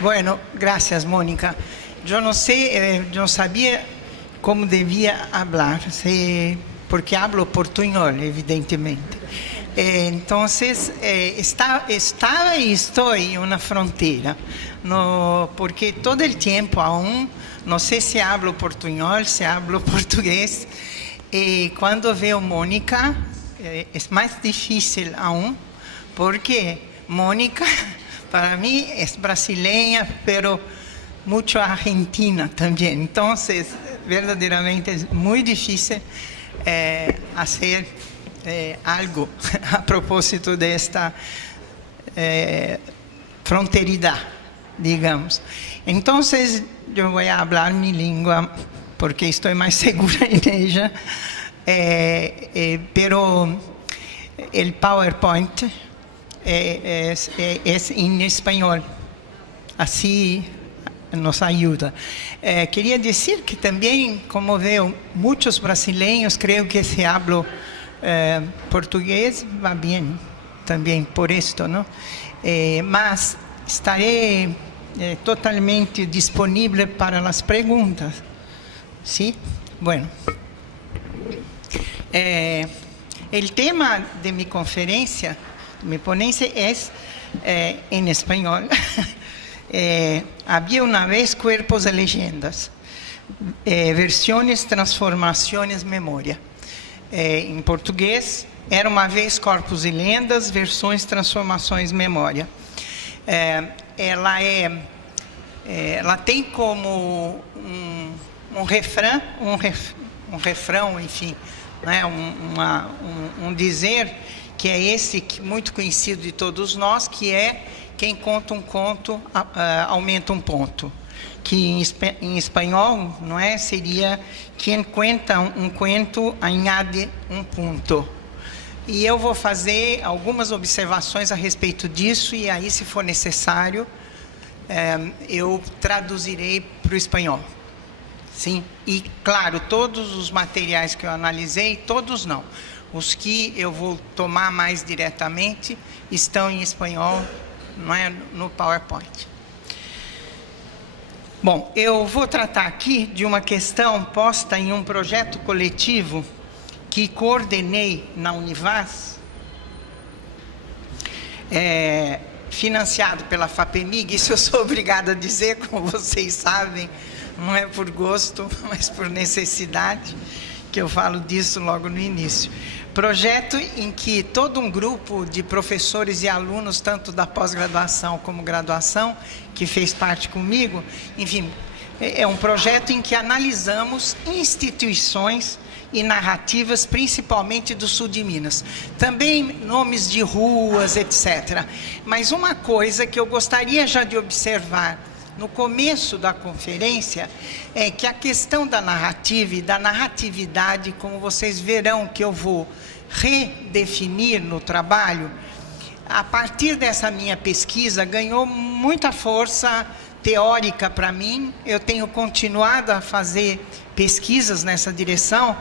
Bueno, gracias, Mónica. Yo no sé, yo no sabía cómo debía hablar, porque hablo portuñol, evidentemente. Entonces, estaba y estoy en una frontera, no, porque todo el tiempo aún, no sé si hablo portuñol, si hablo portugués, y cuando veo Mónica, es más difícil aún, porque Mónica, para mí, es brasileña, pero mucho argentina también. Entonces, verdaderamente es muy difícil hacer algo a propósito de esta fronteridad, digamos. Entonces, yo voy a hablar mi lengua porque estoy más segura en ella, pero el PowerPoint es en español, así nos ayuda. Quería decir que también, como veo muchos brasileños, creo que si hablo portugués va bien también por esto, ¿no? Mas estaré totalmente disponible para las preguntas, ¿sí? Bueno, el tema de mi conferencia, mi ponencia es en español. Había una vez cuerpos de leyendas, versiones, transformaciones, memoria. Em português, era uma vez corpos e lendas, versões, transformações, memória. Ela tem como um refrão, enfim, né, um dizer que é esse muito conhecido de todos nós, que é: quem conta um conto aumenta um ponto. Que em espanhol, não é, seria quem conta um cuento añade um ponto. E eu vou fazer algumas observações a respeito disso, e aí, se for necessário, eu traduzirei para o espanhol. Sim? E, claro, todos os materiais que eu analisei, todos não. Os que eu vou tomar mais diretamente estão em espanhol, não é, no PowerPoint. Bom, eu vou tratar aqui de uma questão posta em um projeto coletivo que coordenei na Univaz, financiado pela FAPEMIG. Isso eu sou obrigada a dizer, como vocês sabem, não é por gosto, mas por necessidade, que eu falo disso logo no início. Projeto em que todo um grupo de professores e alunos, tanto da pós-graduação como graduação, que fez parte comigo, enfim, é um projeto em que analisamos instituições e narrativas, principalmente do sul de Minas. Também nomes de ruas, etc. Mas uma coisa que eu gostaria já de observar no começo da conferência é que a questão da narrativa e da narratividade, como vocês verão que eu vou redefinir no trabalho, a partir dessa minha pesquisa, ganhou muita força teórica para mim. Eu tenho continuado a fazer pesquisas nessa direção,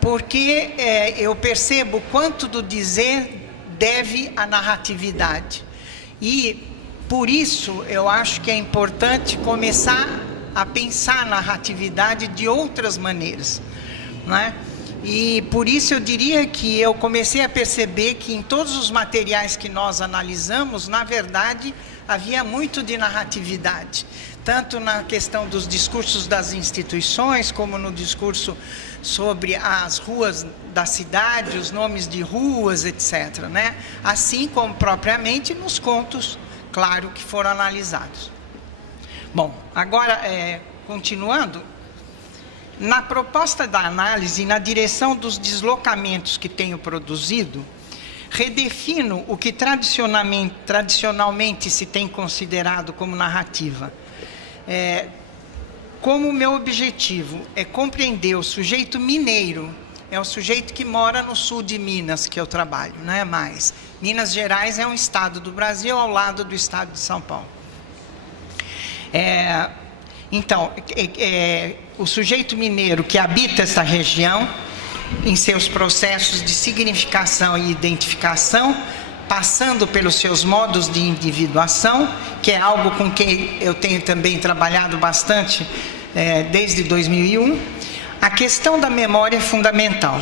porque eu percebo quanto do dizer deve à narratividade. E, por isso, eu acho que é importante começar a pensar a narratividade de outras maneiras, não é? E por isso eu diria que eu comecei a perceber que em todos os materiais que nós analisamos, na verdade, havia muito de narratividade. Tanto na questão dos discursos das instituições, como no discurso sobre as ruas da cidade, os nomes de ruas, etc., né? Assim como propriamente nos contos, claro, que foram analisados. Bom, agora, continuando, na proposta da análise, na direção dos deslocamentos que tenho produzido, redefino o que tradicionalmente se tem considerado como narrativa. Como meu objetivo é compreender o sujeito mineiro, é o sujeito que mora no sul de Minas que eu trabalho, não é mais. Minas Gerais é um estado do Brasil ao lado do estado de São Paulo. Então, o sujeito mineiro que habita essa região, em seus processos de significação e identificação, passando pelos seus modos de individuação, que é algo com que eu tenho também trabalhado bastante desde 2001. A questão da memória é fundamental.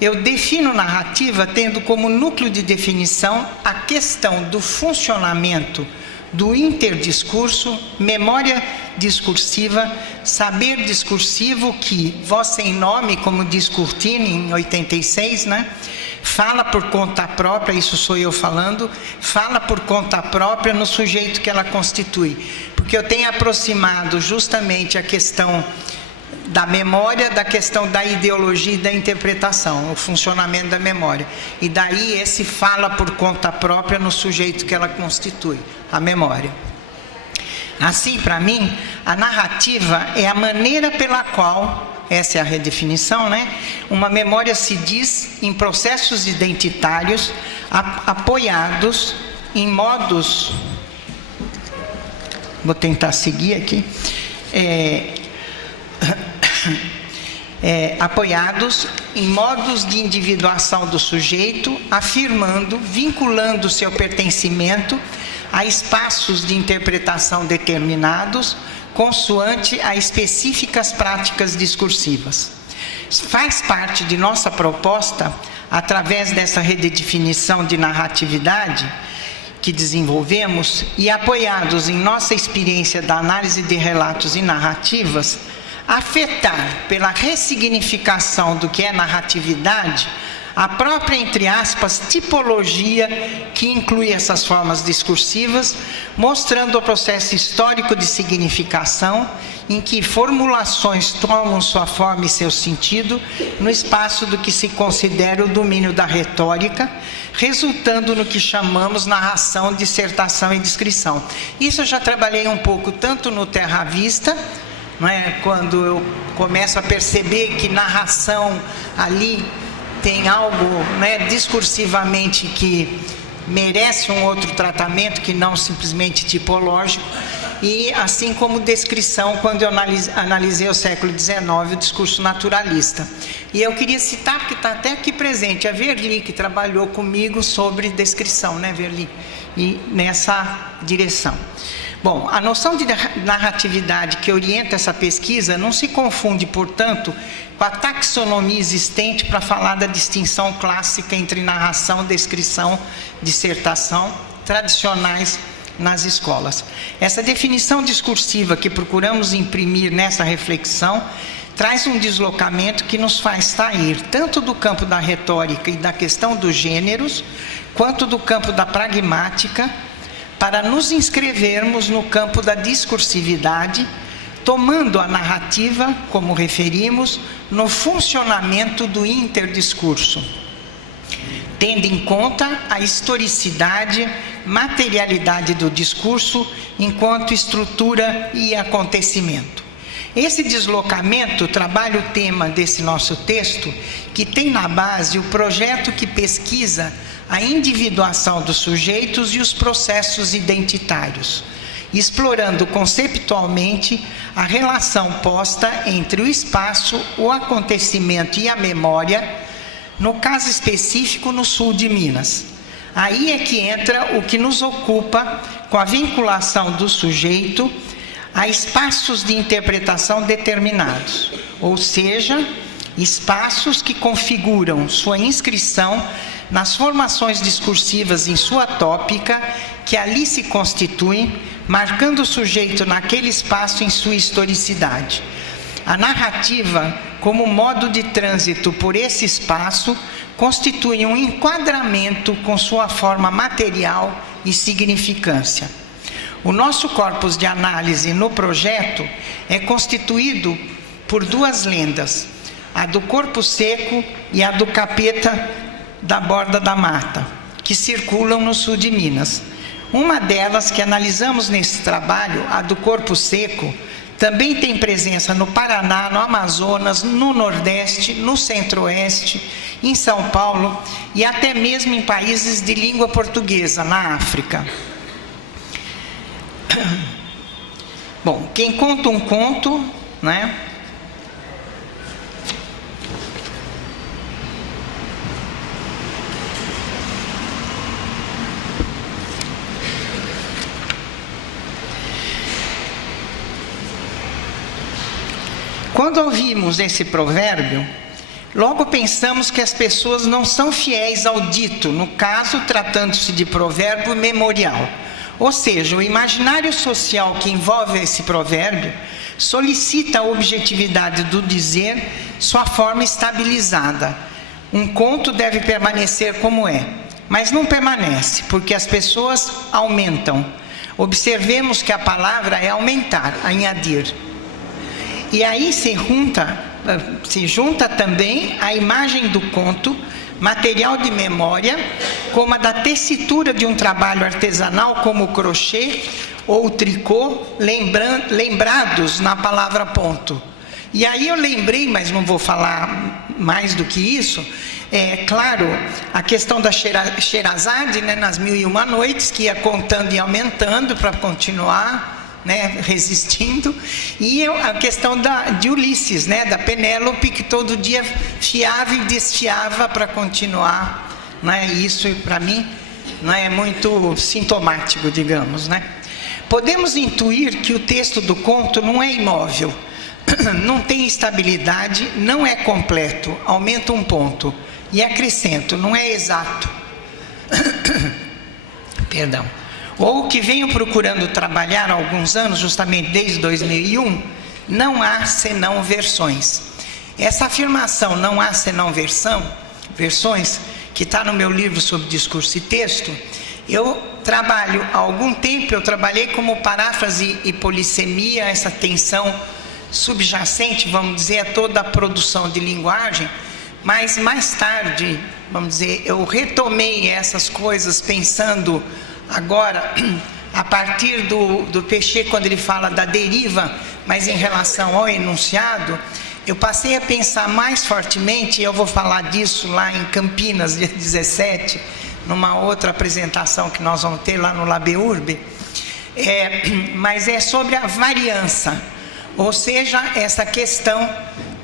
Eu defino narrativa tendo como núcleo de definição a questão do funcionamento do interdiscurso, memória discursiva, saber discursivo, que Voz Sem Nome, como diz Curtini em 86, né? Fala por conta própria, isso sou eu falando, fala por conta própria no sujeito que ela constitui. Porque eu tenho aproximado justamente a questão da memória, da questão da ideologia e da interpretação, o funcionamento da memória. E daí esse fala por conta própria no sujeito que ela constitui, a memória. Assim, para mim, a narrativa é a maneira pela qual, essa é a redefinição, né? Uma memória se diz em processos identitários apoiados em modos... Vou tentar seguir aqui. Apoiados em modos de individuação do sujeito, afirmando, vinculando seu pertencimento a espaços de interpretação determinados, consoante a específicas práticas discursivas. Faz parte de nossa proposta, através dessa redefinição de narratividade que desenvolvemos e apoiados em nossa experiência da análise de relatos e narrativas, afetar pela ressignificação do que é narratividade a própria, entre aspas, tipologia que inclui essas formas discursivas, mostrando o processo histórico de significação em que formulações tomam sua forma e seu sentido no espaço do que se considera o domínio da retórica, resultando no que chamamos narração, dissertação e descrição. Isso eu já trabalhei um pouco tanto no Terra à Vista, quando eu começo a perceber que narração ali tem algo discursivamente que merece um outro tratamento que não simplesmente tipológico, e assim como descrição, quando eu analisei o século XIX, o discurso naturalista. E eu queria citar, porque está até aqui presente, a Verli, que trabalhou comigo sobre descrição, Verli? E nessa direção. Bom, a noção de narratividade que orienta essa pesquisa não se confunde, portanto, com a taxonomia existente para falar da distinção clássica entre narração, descrição, dissertação, tradicionais nas escolas. Essa definição discursiva que procuramos imprimir nessa reflexão traz um deslocamento que nos faz sair tanto do campo da retórica e da questão dos gêneros, quanto do campo da pragmática, para nos inscrevermos no campo da discursividade, tomando a narrativa, como referimos, no funcionamento do interdiscurso, tendo em conta a historicidade, materialidade do discurso enquanto estrutura e acontecimento. Esse deslocamento trabalha o tema desse nosso texto, que tem na base o projeto que pesquisa a individuação dos sujeitos e os processos identitários, explorando conceptualmente a relação posta entre o espaço, o acontecimento e a memória, no caso específico no sul de Minas. Aí é que entra o que nos ocupa com a vinculação do sujeito a espaços de interpretação determinados, ou seja, espaços que configuram sua inscrição nas formações discursivas em sua tópica, que ali se constituem, marcando o sujeito naquele espaço em sua historicidade. A narrativa, como modo de trânsito por esse espaço, constitui um enquadramento com sua forma material e significância. O nosso corpus de análise no projeto é constituído por duas lendas, a do corpo seco e a do capeta da borda da mata, que circulam no sul de Minas. Uma delas que analisamos nesse trabalho, a do corpo seco, também tem presença no Paraná, no Amazonas, no Nordeste, no Centro-Oeste, em São Paulo e até mesmo em países de língua portuguesa, na África. Bom, quem conta um conto, Quando ouvimos esse provérbio, logo pensamos que as pessoas não são fiéis ao dito, no caso, tratando-se de provérbio memorial. Ou seja, o imaginário social que envolve esse provérbio solicita a objetividade do dizer, sua forma estabilizada. Um conto deve permanecer como é, mas não permanece, porque as pessoas aumentam. Observemos que a palavra é aumentar, añadir. E aí se junta também a imagem do conto, material de memória, como a da tessitura de um trabalho artesanal como o crochê ou o tricô, lembrados na palavra ponto. E aí eu lembrei, mas não vou falar mais do que isso, claro, a questão da Sherazade, né, nas 1001 Noites, que ia contando e aumentando para continuar, né, resistindo, e a questão de Ulisses, né, da Penélope, que todo dia fiava e desfiava para continuar, né, e isso para mim, né, é muito sintomático, digamos, né. Podemos intuir que o texto do conto não é imóvel, não tem estabilidade, não é completo, aumenta um ponto, e acrescento, não é exato. Perdão. Ou que venho procurando trabalhar há alguns anos, justamente desde 2001, não há senão versões. Essa afirmação, não há senão versões, que está no meu livro sobre discurso e texto, eu trabalho há algum tempo, eu trabalhei como paráfrase e polissemia, essa tensão subjacente, vamos dizer, a toda a produção de linguagem, mas mais tarde, vamos dizer, eu retomei essas coisas pensando agora, a partir do Peixe, quando ele fala da deriva, mas em relação ao enunciado, eu passei a pensar mais fortemente, e eu vou falar disso lá em Campinas, dia 17, numa outra apresentação que nós vamos ter lá no Labeurbe, mas é sobre a variança, ou seja, essa questão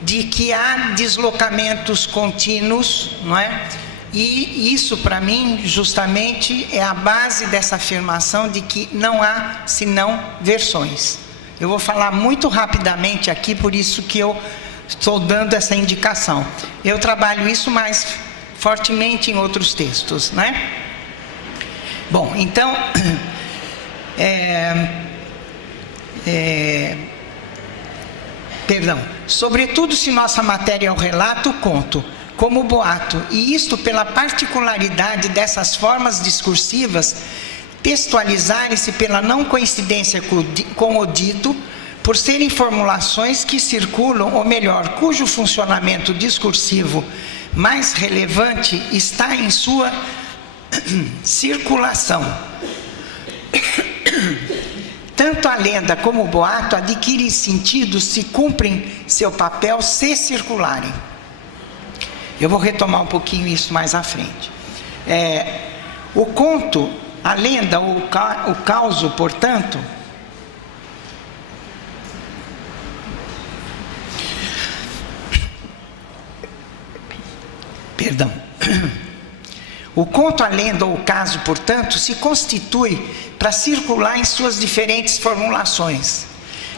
de que há deslocamentos contínuos, não é? E isso, para mim, justamente é a base dessa afirmação de que não há senão versões. Eu vou falar muito rapidamente aqui, por isso que eu estou dando essa indicação. Eu trabalho isso mais fortemente em outros textos, né? Bom, então, sobretudo se nossa matéria é o relato, o conto, como o boato, e isto pela particularidade dessas formas discursivas textualizarem-se pela não coincidência com o dito, por serem formulações que circulam, ou melhor, cujo funcionamento discursivo mais relevante está em sua circulação. Tanto a lenda como o boato adquirem sentido se cumprem seu papel se circularem. Eu vou retomar um pouquinho isso mais à frente. O conto, a lenda, o causo, portanto, o conto, a lenda ou o caso, portanto, se constitui para circular em suas diferentes formulações.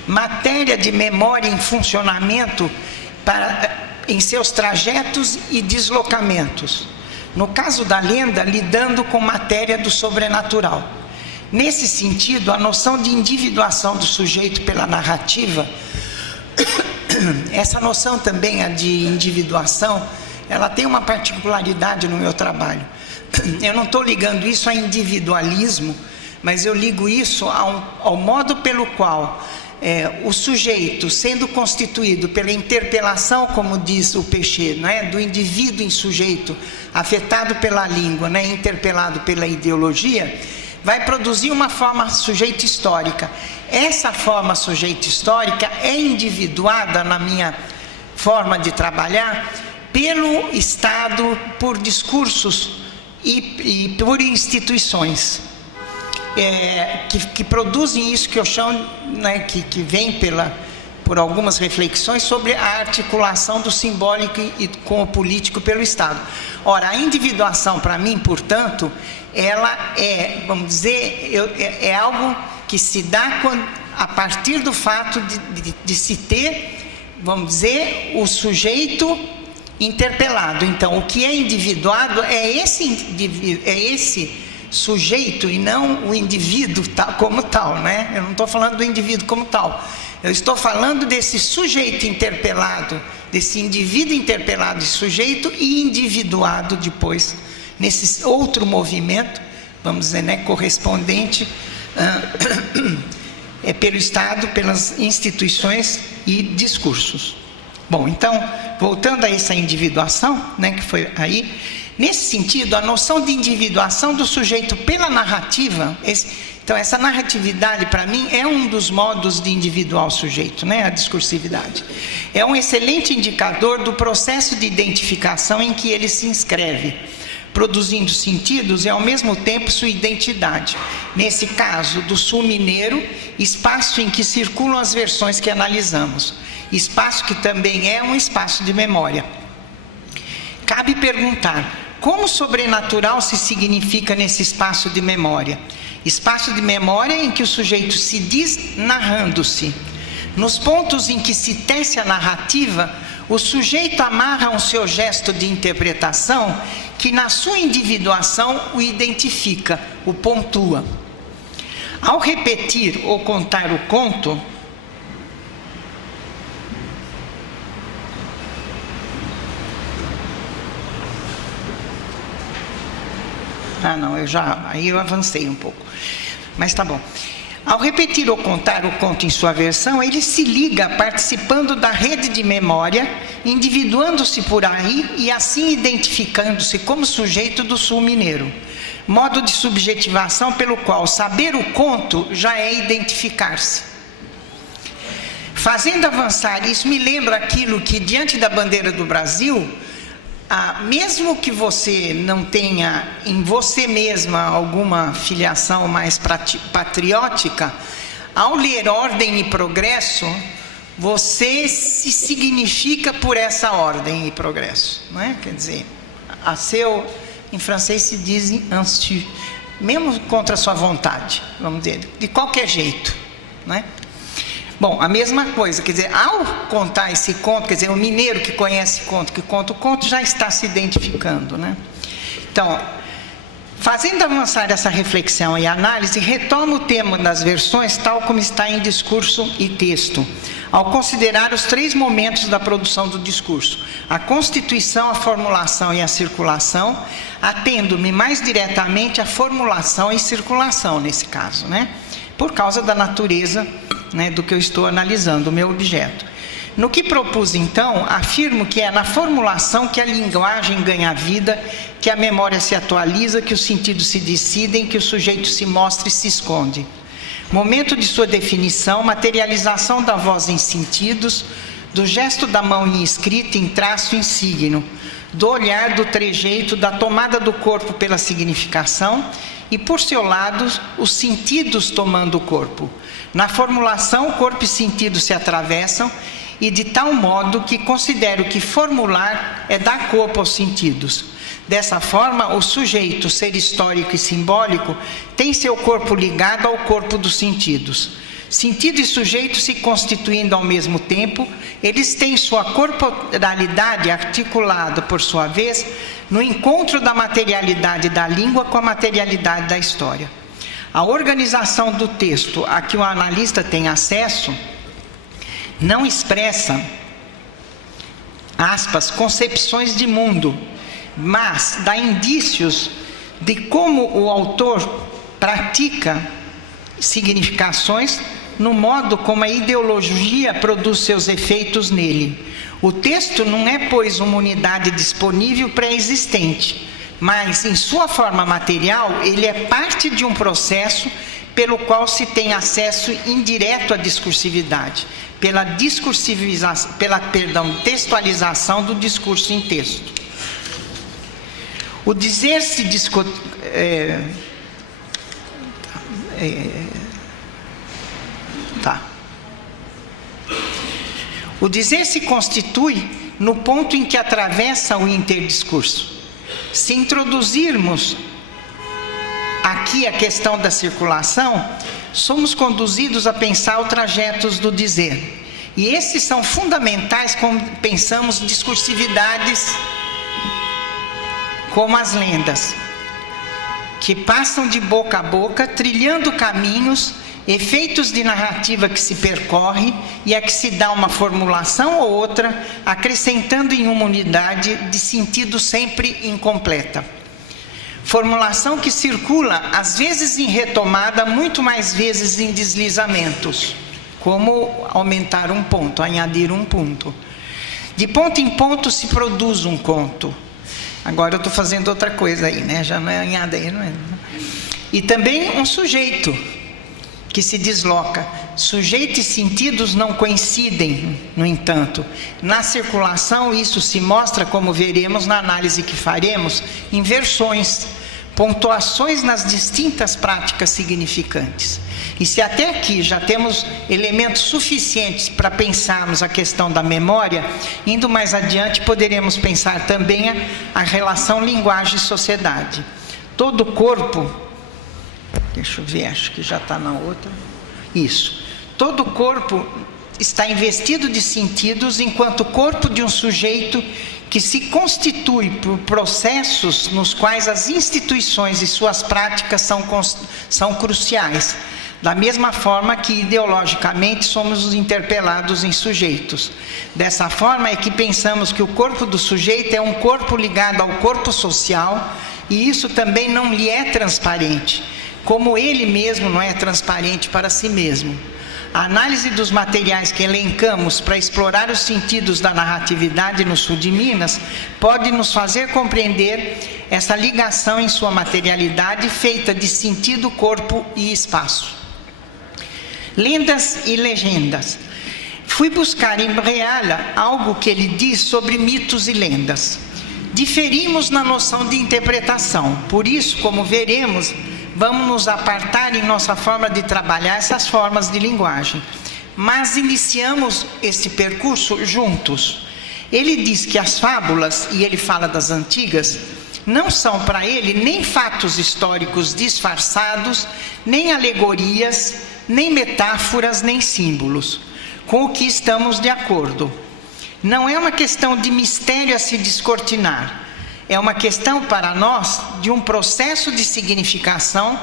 Matéria de memória em funcionamento em seus trajetos e deslocamentos. No caso da lenda, lidando com matéria do sobrenatural. Nesse sentido, a noção de individuação do sujeito pela narrativa, essa noção também, a de individuação, ela tem uma particularidade no meu trabalho. Eu não estou ligando isso a individualismo, mas eu ligo isso ao modo pelo qual o sujeito, sendo constituído pela interpelação, como diz o Peixe, né, do indivíduo em sujeito, afetado pela língua, né, interpelado pela ideologia, vai produzir uma forma sujeito histórica. Essa forma sujeito histórica é individuada, na minha forma de trabalhar, pelo Estado, por discursos e por instituições. Que produzem isso que eu chamo, né, que vem por algumas reflexões sobre a articulação do simbólico e com o político pelo Estado. Ora, a individuação, para mim, portanto, ela vamos dizer, é algo que se dá a partir do fato de se ter vamos dizer, o sujeito interpelado. Então, o que é individuado é esse sujeito e não o indivíduo como tal, né? Eu não estou falando do indivíduo como tal. Eu estou falando desse sujeito interpelado, desse indivíduo interpelado e sujeito e individuado depois, nesse outro movimento, vamos dizer, né, correspondente pelo Estado, pelas instituições e discursos. Bom, então, voltando a essa individuação, né, que foi aí, nesse sentido, a noção de individuação do sujeito pela narrativa, então essa narratividade para mim é um dos modos de individuar o sujeito, né, a discursividade. É um excelente indicador do processo de identificação em que ele se inscreve, produzindo sentidos e ao mesmo tempo sua identidade. Nesse caso do sul mineiro, espaço em que circulam as versões que analisamos, espaço que também é um espaço de memória. Cabe perguntar, como sobrenatural se significa nesse espaço de memória? Espaço de memória em que o sujeito se diz narrando-se. Nos pontos em que se tece a narrativa, o sujeito amarra um seu gesto de interpretação que na sua individuação o identifica, o pontua. Ao repetir ou contar o conto, aí eu avancei um pouco, mas tá bom. Ao repetir ou contar o conto em sua versão, ele se liga participando da rede de memória, individuando-se por aí e assim identificando-se como sujeito do sul mineiro. Modo de subjetivação pelo qual saber o conto já é identificar-se. Fazendo avançar, isso me lembra aquilo que diante da bandeira do Brasil, mesmo que você não tenha em você mesma alguma filiação mais patriótica, ao ler Ordem e Progresso, você se significa por essa ordem e progresso, não é? Quer dizer, em francês se diz ainsi, mesmo contra a sua vontade, vamos dizer, de qualquer jeito, não é? Bom, a mesma coisa, quer dizer, ao contar esse conto, quer dizer, o mineiro que conhece conto, que conta o conto, já está se identificando, né? Então, fazendo avançar essa reflexão e análise, retoma o tema das versões tal como está em discurso e texto, ao considerar os 3 momentos da produção do discurso: a constituição, a formulação e a circulação, atendo-me mais diretamente à formulação e circulação nesse caso, né? Por causa da natureza, né, do que eu estou analisando, o meu objeto. No que propus, então, afirmo que é na formulação que a linguagem ganha vida, que a memória se atualiza, que os sentidos se decidem, que o sujeito se mostra e se esconde. Momento de sua definição, materialização da voz em sentidos, do gesto da mão em escrita, em traço, em signo, do olhar, do trejeito, da tomada do corpo pela significação e, por seu lado, os sentidos tomando o corpo. Na formulação, corpo e sentido se atravessam e de tal modo que considero que formular é dar corpo aos sentidos. Dessa forma, o sujeito, ser histórico e simbólico, tem seu corpo ligado ao corpo dos sentidos. Sentido e sujeito se constituindo ao mesmo tempo, eles têm sua corporalidade articulada, por sua vez, no encontro da materialidade da língua com a materialidade da história. A organização do texto a que o analista tem acesso não expressa, aspas, concepções de mundo, mas dá indícios de como o autor pratica significações no modo como a ideologia produz seus efeitos nele. O texto não é, pois, uma unidade disponível pré-existente, mas em sua forma material ele é parte de um processo pelo qual se tem acesso indireto à discursividade, pela textualização do discurso em texto. O dizer-se O dizer-se constitui no ponto em que atravessa o interdiscurso. Se introduzirmos aqui a questão da circulação, somos conduzidos a pensar os trajetos do dizer. E esses são fundamentais quando pensamos discursividades como as lendas, que passam de boca a boca, trilhando caminhos, efeitos de narrativa que se percorre e a que se dá uma formulação ou outra, acrescentando em uma unidade de sentido sempre incompleta. Formulação que circula, às vezes em retomada, muito mais vezes em deslizamentos, como aumentar um ponto, añadir um ponto. De ponto em ponto se produz um conto. Agora eu estou fazendo outra coisa aí, né? Já não é añadir, não é? E também um sujeito que se desloca. Sujeito e sentidos não coincidem, no entanto. Na circulação, isso se mostra, como veremos na análise que faremos, em versões, pontuações nas distintas práticas significantes. E se até aqui já temos elementos suficientes para pensarmos a questão da memória, indo mais adiante poderemos pensar também a relação linguagem e sociedade. Todo corpo, deixa eu ver, acho que já está na outra, isso, todo corpo está investido de sentidos enquanto corpo de um sujeito que se constitui por processos nos quais as instituições e suas práticas são cruciais, da mesma forma que ideologicamente somos interpelados em sujeitos. Dessa forma é que pensamos que o corpo do sujeito é um corpo ligado ao corpo social, e isso também não lhe é transparente, como ele mesmo não é transparente para si mesmo. A análise dos materiais que elencamos para explorar os sentidos da narratividade no sul de Minas pode nos fazer compreender essa ligação em sua materialidade feita de sentido, corpo e espaço. Lendas e legendas. Fui buscar em Breala algo que ele diz sobre mitos e lendas. Diferimos na noção de interpretação, por isso, como veremos, vamos nos apartar em nossa forma de trabalhar essas formas de linguagem. Mas iniciamos esse percurso juntos. Ele diz que as fábulas, e ele fala das antigas, não são para ele nem fatos históricos disfarçados, nem alegorias, nem metáforas, nem símbolos, com o que estamos de acordo. Não é uma questão de mistério a se descortinar. É uma questão para nós de um processo de significação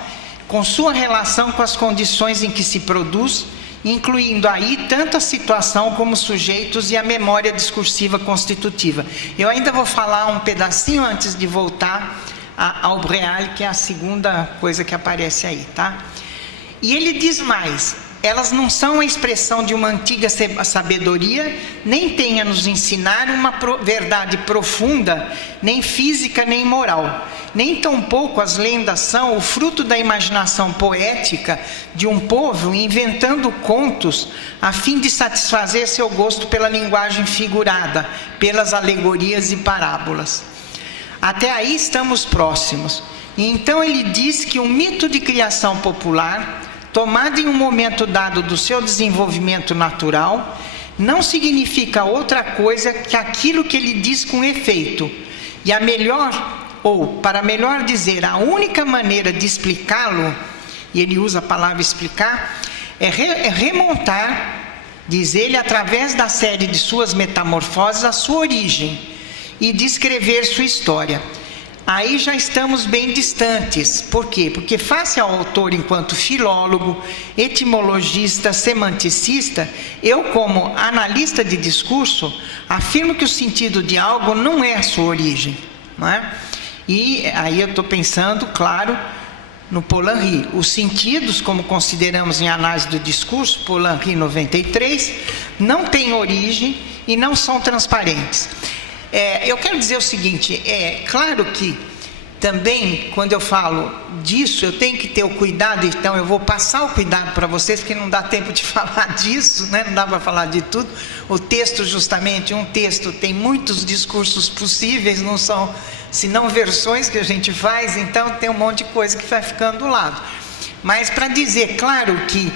com sua relação com as condições em que se produz, incluindo aí tanto a situação como os sujeitos e a memória discursiva constitutiva. Eu ainda vou falar um pedacinho antes de voltar ao Breal, que é a segunda coisa que aparece aí, tá? E ele diz mais: elas não são a expressão de uma antiga sabedoria, nem têm a nos ensinar uma verdade profunda, nem física nem moral. Nem tampouco as lendas são o fruto da imaginação poética de um povo inventando contos a fim de satisfazer seu gosto pela linguagem figurada, pelas alegorias e parábolas. Até aí estamos próximos. E então ele diz que um mito de criação popular, tomado em um momento dado do seu desenvolvimento natural, não significa outra coisa que aquilo que ele diz com efeito. E a melhor, ou para melhor dizer, a única maneira de explicá-lo, e ele usa a palavra explicar, é remontar, diz ele, através da série de suas metamorfoses, a sua origem e descrever sua história. Aí já estamos bem distantes. Por quê? Porque face ao autor enquanto filólogo, etimologista, semanticista, eu como analista de discurso, afirmo que o sentido de algo não é a sua origem, não é? E aí eu estou pensando, claro, no Paul-Henri. Os sentidos, como consideramos em análise do discurso, Paul-Henri 93, não têm origem e não são transparentes. Eu quero dizer o seguinte, é claro que também, quando eu falo disso, eu tenho que ter o cuidado, então eu vou passar o cuidado para vocês, porque não dá tempo de falar disso, né? Não dá para falar de tudo. O texto, justamente, um texto tem muitos discursos possíveis, não são, senão versões que a gente faz, então tem um monte de coisa que vai ficando do lado. Mas para dizer, claro que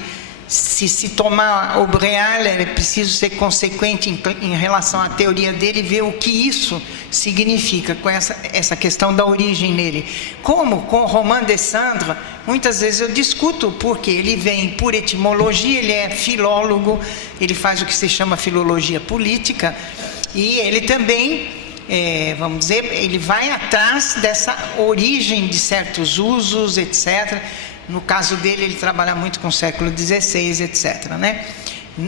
se tomar o Breal, é preciso ser consequente em relação à teoria dele e ver o que isso significa com essa questão da origem nele. Como com Romain Descendres, muitas vezes eu discuto, porque ele vem por etimologia, ele é filólogo, ele faz o que se chama filologia política, e ele também, vamos dizer, ele vai atrás dessa origem de certos usos, etc. No caso dele, ele trabalha muito com o século XVI, etc. Né?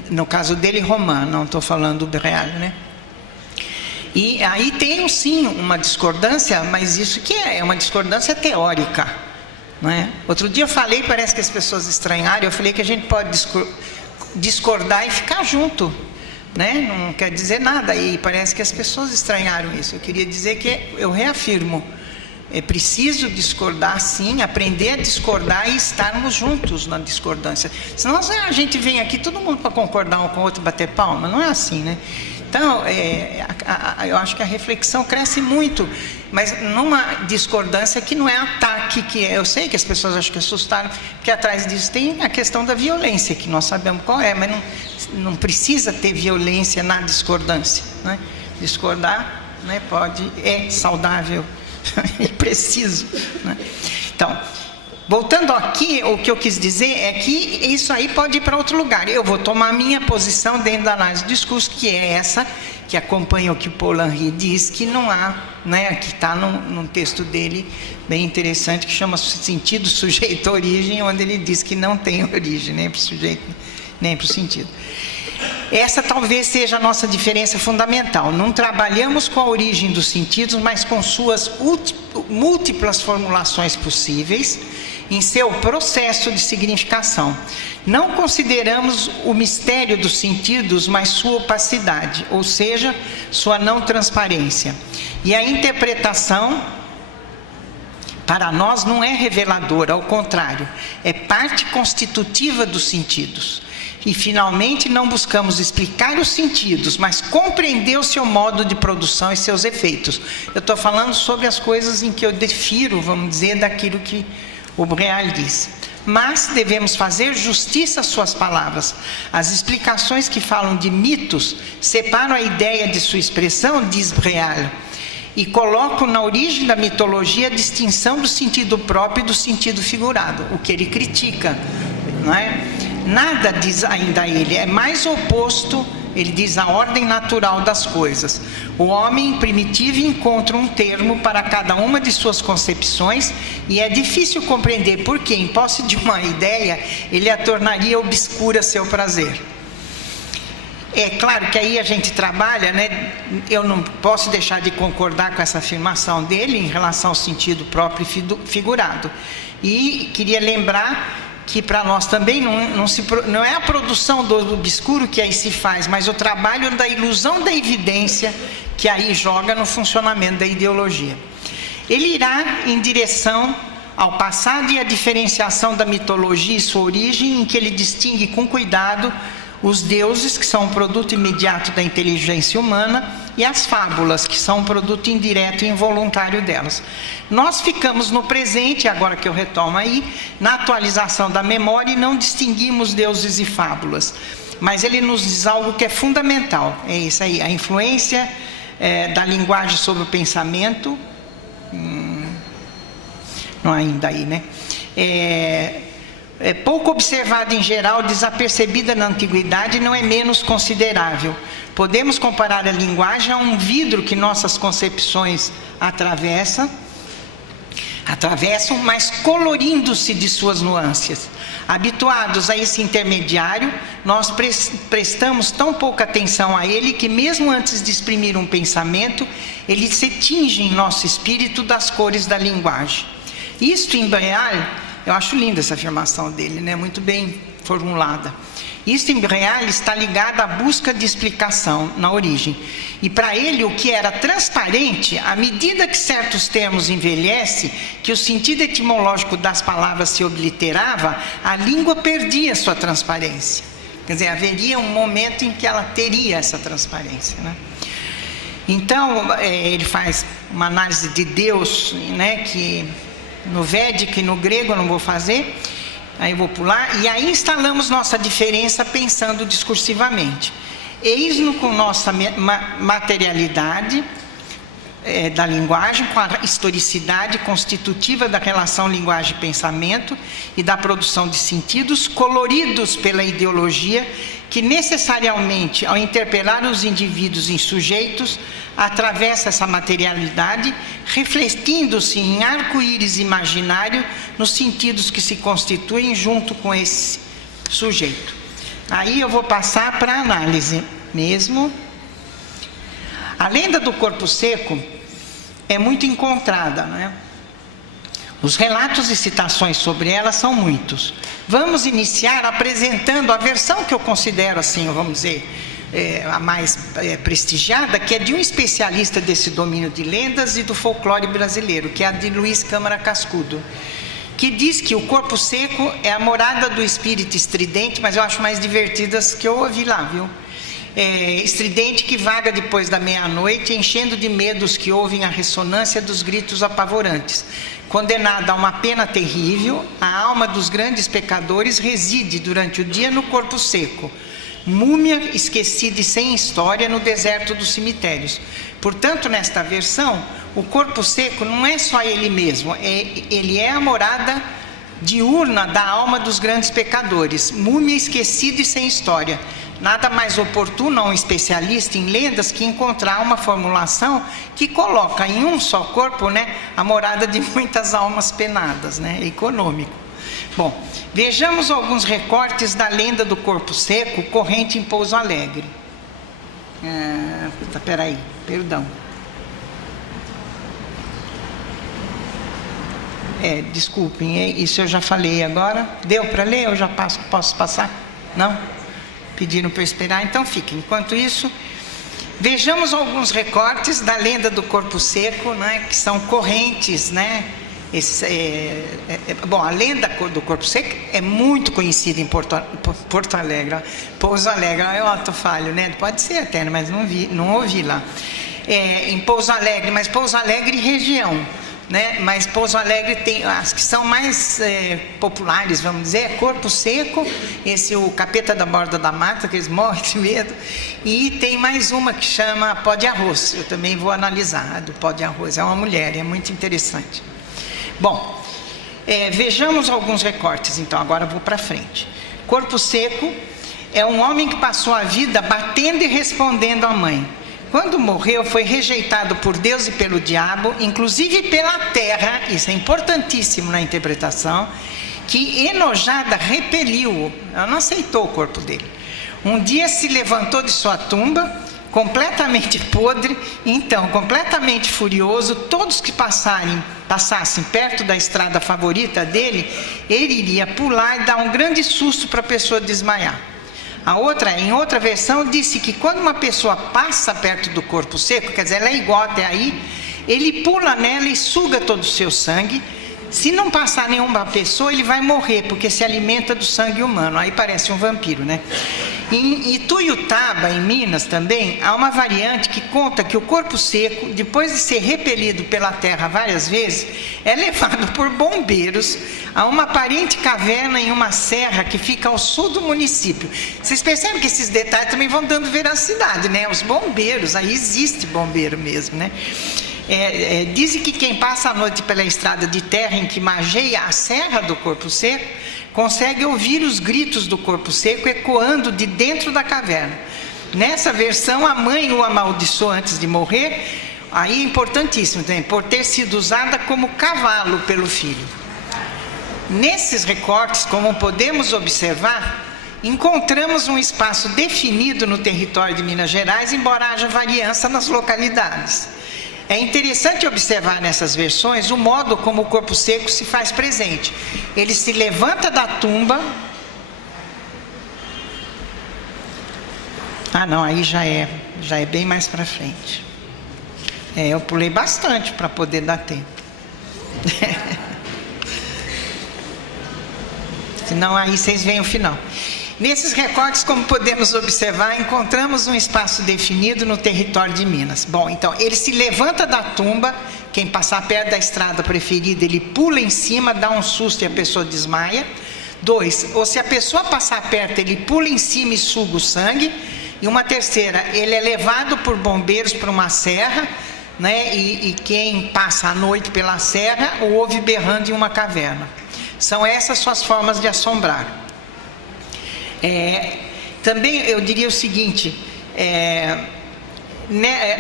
No caso dele, Romain, não estou falando do Breal, né? E aí tem sim uma discordância, mas isso que é uma discordância teórica, não é? Outro dia eu falei, parece que as pessoas estranharam, eu falei que a gente pode discordar e ficar junto, né? Não quer dizer nada, e parece que as pessoas estranharam isso. Eu queria dizer que eu reafirmo, é preciso discordar sim, aprender a discordar e estarmos juntos na discordância. Senão a gente vem aqui todo mundo para concordar um com o outro, bater palma, não é assim, né? Então, eu acho que a reflexão cresce muito, mas numa discordância que não é ataque, que eu sei que as pessoas acham que assustaram, porque atrás disso tem a questão da violência, que nós sabemos qual é, mas não precisa ter violência na discordância, né? Discordar, né, é saudável, é preciso, né? Então, voltando aqui, o que eu quis dizer é que isso aí pode ir para outro lugar. Eu vou tomar a minha posição dentro da análise do discurso, que é essa, que acompanha o que o Paul Henry diz, que não há, né, que está num texto dele bem interessante, que chama Sentido, Sujeito, Origem, onde ele diz que não tem origem, nem para o sujeito, nem para o sentido. Essa talvez seja a nossa diferença fundamental. Não trabalhamos com a origem dos sentidos, mas com suas múltiplas formulações possíveis em seu processo de significação. Não consideramos o mistério dos sentidos, mas sua opacidade, ou seja, sua não transparência. E a interpretação, para nós, não é reveladora, ao contrário, é parte constitutiva dos sentidos. E, finalmente, não buscamos explicar os sentidos, mas compreender o seu modo de produção e seus efeitos. Eu estou falando sobre as coisas em que eu defiro, vamos dizer, daquilo que o Breal diz. Mas devemos fazer justiça às suas palavras. As explicações que falam de mitos separam a ideia de sua expressão, diz Breal, e colocam na origem da mitologia a distinção do sentido próprio e do sentido figurado, o que ele critica, não é? Nada, diz ainda ele, é mais oposto, ele diz, à ordem natural das coisas. O homem primitivo encontra um termo para cada uma de suas concepções e é difícil compreender por que, em posse de uma ideia, ele a tornaria obscura a seu prazer. É claro que aí a gente trabalha, né? Eu não posso deixar de concordar com essa afirmação dele em relação ao sentido próprio e figurado. E queria lembrar que para nós também não é a produção do obscuro que aí se faz, mas o trabalho da ilusão da evidência que aí joga no funcionamento da ideologia. Ele irá em direção ao passado e à diferenciação da mitologia e sua origem, em que ele distingue com cuidado os deuses, que são um produto imediato da inteligência humana, e as fábulas, que são um produto indireto e involuntário delas. Nós ficamos no presente, agora que eu retomo aí, na atualização da memória, e não distinguimos deuses e fábulas. Mas ele nos diz algo que é fundamental, é isso aí, a influência da linguagem sobre o pensamento, não ainda aí, né? É pouco observada em geral, desapercebida na antiguidade, não é menos considerável. Podemos comparar a linguagem a um vidro que nossas concepções atravessam, mas colorindo-se de suas nuances. Habituados a esse intermediário, nós prestamos tão pouca atenção a ele que, mesmo antes de exprimir um pensamento, ele se tinge em nosso espírito das cores da linguagem. Isto em Breal, eu acho linda essa afirmação dele, né? Muito bem formulada. Isto em Breal está ligado à busca de explicação na origem. E para ele, o que era transparente, à medida que certos termos envelhecem, que o sentido etimológico das palavras se obliterava, a língua perdia sua transparência. Quer dizer, haveria um momento em que ela teria essa transparência, né? Então, ele faz uma análise de Deus, né, que no Védico e no grego eu não vou fazer, Aí eu vou pular. E aí instalamos nossa diferença pensando discursivamente. Eis-no com nossa materialidade da linguagem, com a historicidade constitutiva da relação linguagem-pensamento e da produção de sentidos, coloridos pela ideologia, que necessariamente, ao interpelar os indivíduos em sujeitos, atravessa essa materialidade, refletindo-se em arco-íris imaginário nos sentidos que se constituem junto com esse sujeito. Aí eu vou passar para a análise mesmo. A lenda do corpo seco é muito encontrada, né? Os relatos e citações sobre ela são muitos. Vamos iniciar apresentando a versão que eu considero assim, vamos dizer, a mais prestigiada, que é de um especialista desse domínio de lendas e do folclore brasileiro, que é a de Luiz Câmara Cascudo, que diz que o corpo seco é a morada do espírito estridente, mas eu acho mais divertidas que eu ouvi lá, viu? Estridente que vaga depois da meia-noite, enchendo de medo os que ouvem a ressonância dos gritos apavorantes. Condenada a uma pena terrível, a alma dos grandes pecadores reside durante o dia no corpo seco, múmia esquecida e sem história no deserto dos cemitérios. Portanto, nesta versão, o corpo seco não é só ele mesmo, ele é a morada diurna da alma dos grandes pecadores, múmia esquecida e sem história. Nada mais oportuno a um especialista em lendas que encontrar uma formulação que coloca em um só corpo, né, a morada de muitas almas penadas, né, econômico. Bom, vejamos alguns recortes da lenda do corpo seco corrente em Pouso Alegre. Peraí, perdão. Desculpem, isso eu já falei agora. Deu para ler? Eu já posso passar? Não? Pediram para eu esperar, então fiquem. Enquanto isso, vejamos alguns recortes da lenda do corpo seco, né, que são correntes, né? Bom, a lenda do corpo seco é muito conhecida em Porto Alegre. Pouso Alegre, eu ato falho, né? Pode ser até, mas não ouvi lá. Em Pouso Alegre, mas Pouso Alegre região, né? Mas Pouso Alegre tem as que são mais populares, vamos dizer, Corpo Seco, o Capeta da Borda da Mata, que eles morrem de medo, e tem mais uma que chama Pó de Arroz. Eu também vou analisar a do Pó de Arroz, é uma mulher, é muito interessante. Bom, vejamos alguns recortes, então, agora eu vou para frente. Corpo Seco é um homem que passou a vida batendo e respondendo à mãe. Quando morreu, foi rejeitado por Deus e pelo diabo, inclusive pela terra, isso é importantíssimo na interpretação, que enojada repeliu-o, ela não aceitou o corpo dele. Um dia se levantou de sua tumba, completamente podre, então, completamente furioso, todos que passassem perto da estrada favorita dele, ele iria pular e dar um grande susto para a pessoa desmaiar. Em outra versão, disse que quando uma pessoa passa perto do corpo seco, quer dizer, ela é igual até aí, ele pula nela e suga todo o seu sangue. Se não passar nenhuma pessoa, ele vai morrer, porque se alimenta do sangue humano. Aí parece um vampiro, né? Em Ituiutaba, em Minas também, há uma variante que conta que o corpo seco, depois de ser repelido pela terra várias vezes, é levado por bombeiros a uma aparente caverna em uma serra que fica ao sul do município. Vocês percebem que esses detalhes também vão dando veracidade, né? Os bombeiros, aí existe bombeiro mesmo, né? Dizem que quem passa a noite pela estrada de terra em que mageia a serra do corpo seco, consegue ouvir os gritos do corpo seco ecoando de dentro da caverna. Nessa versão, a mãe o amaldiçoou antes de morrer, aí é importantíssimo também, por ter sido usada como cavalo pelo filho. Nesses recortes, como podemos observar, encontramos um espaço definido no território de Minas Gerais, embora haja variança nas localidades. É interessante observar nessas versões o modo como o corpo seco se faz presente. Ele se levanta da tumba. Não, aí já é bem mais para frente. Eu pulei bastante para poder dar tempo. Senão aí vocês veem o final. Nesses recortes, como podemos observar, encontramos um espaço definido no território de Minas. Bom, então, ele se levanta da tumba, quem passar perto da estrada preferida, ele pula em cima, dá um susto e a pessoa desmaia. 2, ou se a pessoa passar perto, ele pula em cima e suga o sangue. E uma terceira, ele é levado por bombeiros para uma serra, né? E quem passa a noite pela serra o ouve berrando em uma caverna. São essas suas formas de assombrar. Também eu diria o seguinte,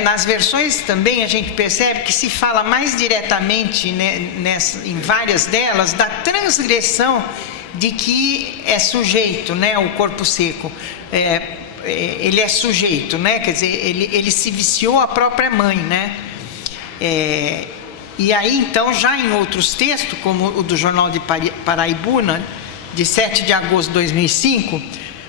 nas versões também a gente percebe que se fala mais diretamente, né, em várias delas, da transgressão de que é sujeito, né, o corpo seco. Ele é sujeito, né? Quer dizer, ele se viciou a própria mãe, né? E aí então, já em outros textos, como o do Jornal de Paraibuna, de 7 de agosto de 2005,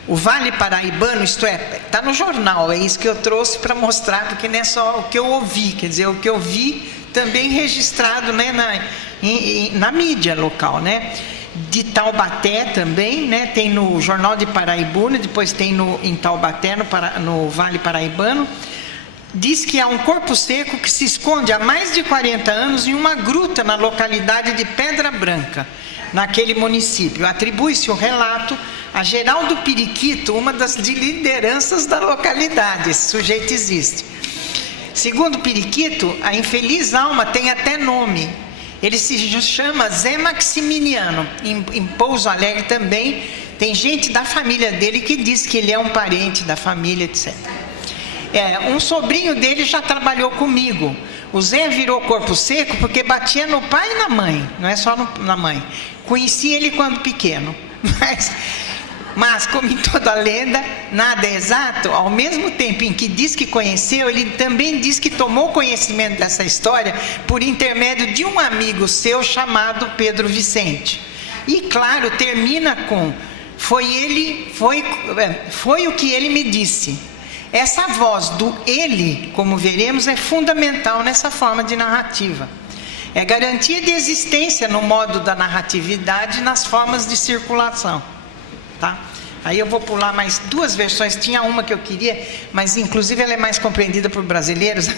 o Vale Paraibano, isto é, está no jornal, é isso que eu trouxe para mostrar, porque não é só o que eu ouvi, quer dizer, o que eu vi também registrado, né, na mídia local, né? De Taubaté também, né? Tem no Jornal de Paraibuna, depois tem em Taubaté, no Vale Paraibano. Diz que há um corpo seco que se esconde há mais de 40 anos em uma gruta na localidade de Pedra Branca, naquele município. Atribui-se o relato a Geraldo Periquito, uma das lideranças da localidade. Esse sujeito existe. Segundo Periquito, a infeliz alma tem até nome. Ele se chama Zé Maximiliano. Em Pouso Alegre também tem gente da família dele que diz que ele é um parente da família, etc. Um sobrinho dele já trabalhou comigo. O Zé virou corpo seco porque batia no pai e na mãe, não é só na mãe. Conheci ele quando pequeno, mas como em toda lenda, nada é exato. Ao mesmo tempo em que diz que conheceu, ele também diz que tomou conhecimento dessa história por intermédio de um amigo seu chamado Pedro Vicente. E claro, termina com: foi o que ele me disse. Essa voz do ele, como veremos, é fundamental nessa forma de narrativa. É garantia de existência no modo da narratividade e nas formas de circulação. Tá? Aí eu vou pular mais duas versões. Tinha uma que eu queria, mas inclusive ela é mais compreendida por brasileiros.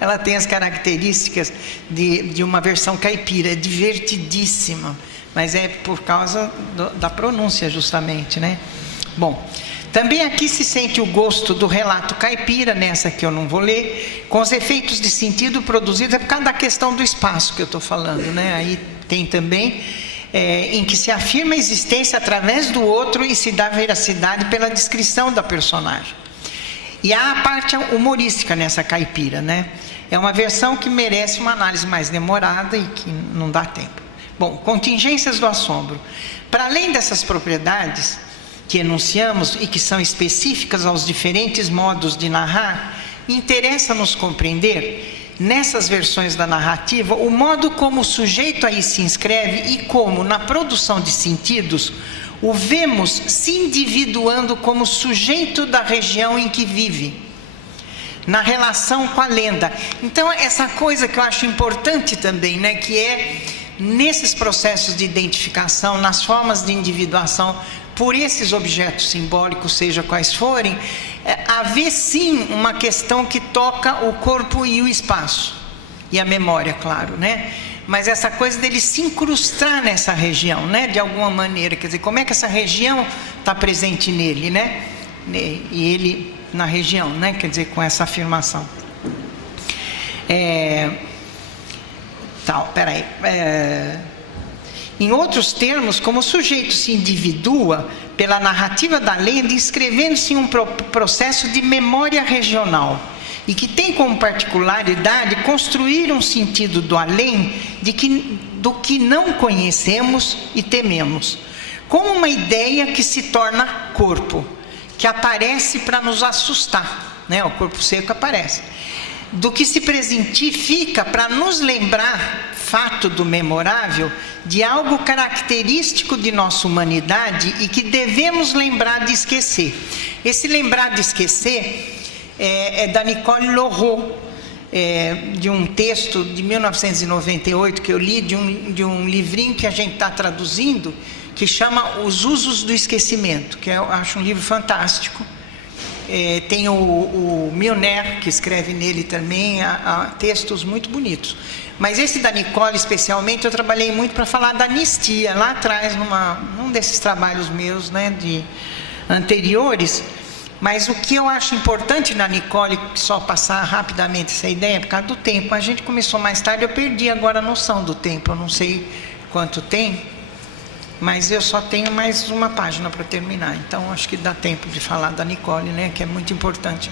Ela tem as características de uma versão caipira. É divertidíssima, mas é por causa da pronúncia justamente, né? Bom, também aqui se sente o gosto do relato caipira, nessa que eu não vou ler, com os efeitos de sentido produzidos, é por causa da questão do espaço que eu estou falando, né? Aí tem também, em que se afirma a existência através do outro e se dá veracidade pela descrição da personagem. E há a parte humorística nessa caipira, né? É uma versão que merece uma análise mais demorada e que não dá tempo. Bom, contingências do assombro. Para além dessas propriedades que enunciamos e que são específicas aos diferentes modos de narrar, interessa-nos compreender, nessas versões da narrativa, o modo como o sujeito aí se inscreve e como, na produção de sentidos, o vemos se individuando como sujeito da região em que vive, na relação com a lenda. Então, essa coisa que eu acho importante também, né, que é, nesses processos de identificação, nas formas de individuação, por esses objetos simbólicos, seja quais forem, haver sim uma questão que toca o corpo e o espaço, e a memória, claro, né? Mas essa coisa dele se incrustar nessa região, né? De alguma maneira, quer dizer, como é que essa região está presente nele, né? E ele na região, né? Quer dizer, com essa afirmação. Em outros termos, como o sujeito se individua pela narrativa da lenda, inscrevendo-se em um processo de memória regional, e que tem como particularidade construir um sentido do além do que não conhecemos e tememos, como uma ideia que se torna corpo, que aparece para nos assustar, né? O corpo seco aparece, do que se presentifica para nos lembrar, fato do memorável, de algo característico de nossa humanidade e que devemos lembrar de esquecer. Esse lembrar de esquecer é da Nicole Leroux, de um texto de 1998 que eu li, de um livrinho que a gente está traduzindo, que chama Os Usos do Esquecimento, que eu acho um livro fantástico. tem o Milner, que escreve nele também textos muito bonitos. Mas esse da Nicole, especialmente, eu trabalhei muito para falar da anistia, lá atrás, num desses trabalhos meus, né, anteriores. Mas o que eu acho importante na Nicole, só passar rapidamente essa ideia, por causa do tempo. A gente começou mais tarde, eu perdi agora a noção do tempo, eu não sei quanto tem, mas eu só tenho mais uma página para terminar, então acho que dá tempo de falar da Nicole, né, que é muito importante.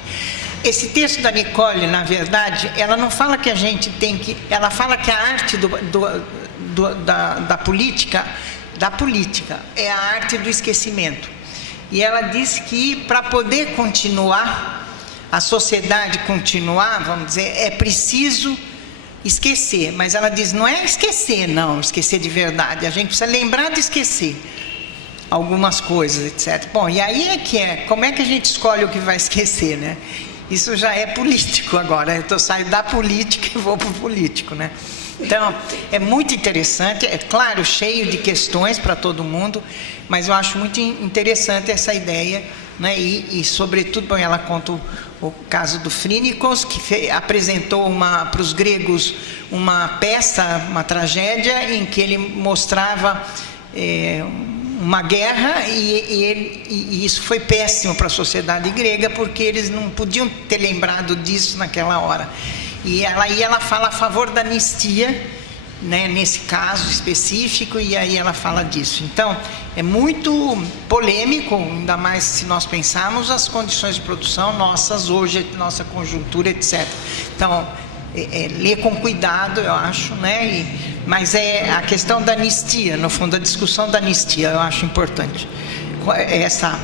Esse texto da Nicole, na verdade, ela não fala que a gente tem que... Ela fala que a arte da política é a arte do esquecimento. E ela diz que para poder continuar, a sociedade continuar, vamos dizer, é preciso esquecer. Mas ela diz, não é esquecer, não, esquecer de verdade. A gente precisa lembrar de esquecer algumas coisas, etc. Bom, e aí como é que a gente escolhe o que vai esquecer, né? Isso já é político agora. Eu saio da política e vou para o político, né? Então, é muito interessante, é claro, cheio de questões para todo mundo, mas eu acho muito interessante essa ideia, né? E sobretudo, bom, ela conta o caso do Phrynikos, que apresentou para os gregos uma peça, uma tragédia, em que ele mostrava uma guerra, e isso foi péssimo para a sociedade grega, porque eles não podiam ter lembrado disso naquela hora. E ela fala a favor da anistia, né, nesse caso específico, e aí ela fala disso. Então, é muito polêmico, ainda mais se nós pensarmos as condições de produção nossas hoje, nossa conjuntura, etc. Então, ler com cuidado, eu acho, né? Mas é a questão da anistia, no fundo, a discussão da anistia, eu acho importante. Essa...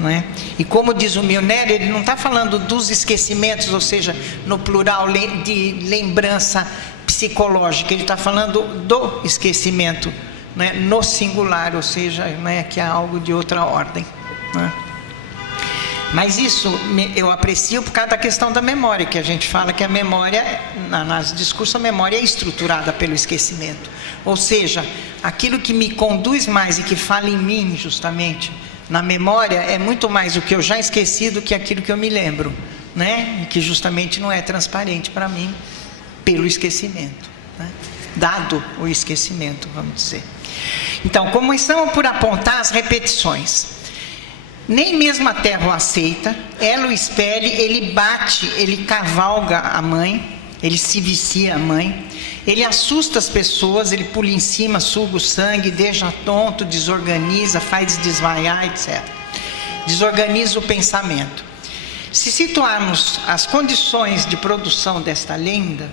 Não é? E como diz o Milner, ele não está falando dos esquecimentos, ou seja, no plural, de lembrança psicológica, ele está falando do esquecimento, não é? No singular, ou seja, não é? Que é algo de outra ordem, não é? Mas isso eu aprecio por causa da questão da memória, que a gente fala que a memória, nas discursos, a memória é estruturada pelo esquecimento, ou seja, aquilo que me conduz mais e que fala em mim, justamente, na memória, é muito mais o que eu já esqueci do que aquilo que eu me lembro, né? Que justamente não é transparente para mim pelo esquecimento, né? Dado o esquecimento, vamos dizer. Então, começamos por apontar as repetições. Nem mesmo a terra o aceita, ela o espere, ele bate, ele cavalga a mãe, ele se vicia a mãe, ele assusta as pessoas, ele pula em cima, suga o sangue, deixa tonto, desorganiza, faz desmaiar, etc. Desorganiza o pensamento. Se situarmos as condições de produção desta lenda,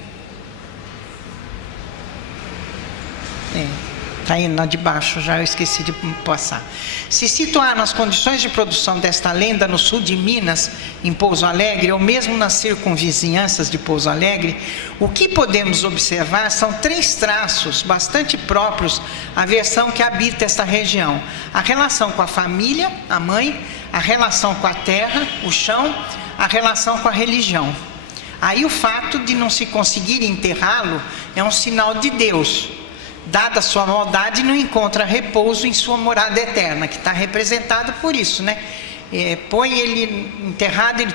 está aí na de baixo, já eu esqueci de passar. Se situar nas condições de produção desta lenda no sul de Minas, em Pouso Alegre, ou mesmo nas circunvizinhanças de Pouso Alegre, o que podemos observar são 3 traços bastante próprios à versão que habita esta região: a relação com a família, a mãe, a relação com a terra, o chão, a relação com a religião. Aí o fato de não se conseguir enterrá-lo é um sinal de Deus. Dada a sua maldade, não encontra repouso em sua morada eterna, que está representado por isso, né? Põe ele enterrado, ele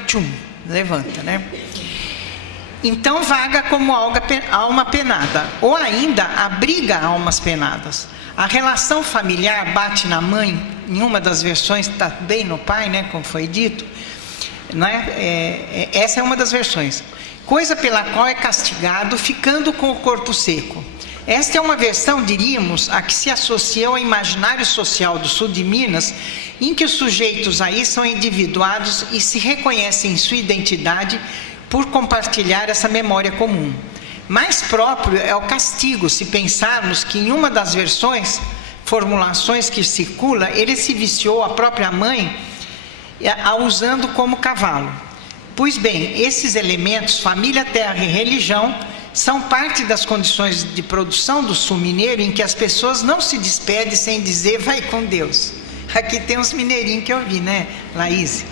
levanta, né? Então vaga como alma penada, ou ainda abriga almas penadas. A relação familiar bate na mãe, em uma das versões está bem no pai, né? Como foi dito, né? Essa é uma das versões. Coisa pela qual é castigado, ficando com o corpo seco. Esta é uma versão, diríamos, a que se associa ao imaginário social do sul de Minas, em que os sujeitos aí são individuados e se reconhecem em sua identidade por compartilhar essa memória comum. Mais próprio é o castigo, se pensarmos que em uma das versões, formulações que circula, ele se viciou a própria mãe, a usando como cavalo. Pois bem, esses elementos, família, terra e religião, são parte das condições de produção do sul mineiro, em que as pessoas não se despedem sem dizer vai com Deus. Aqui tem uns mineirinhos que eu vi, né, Laís?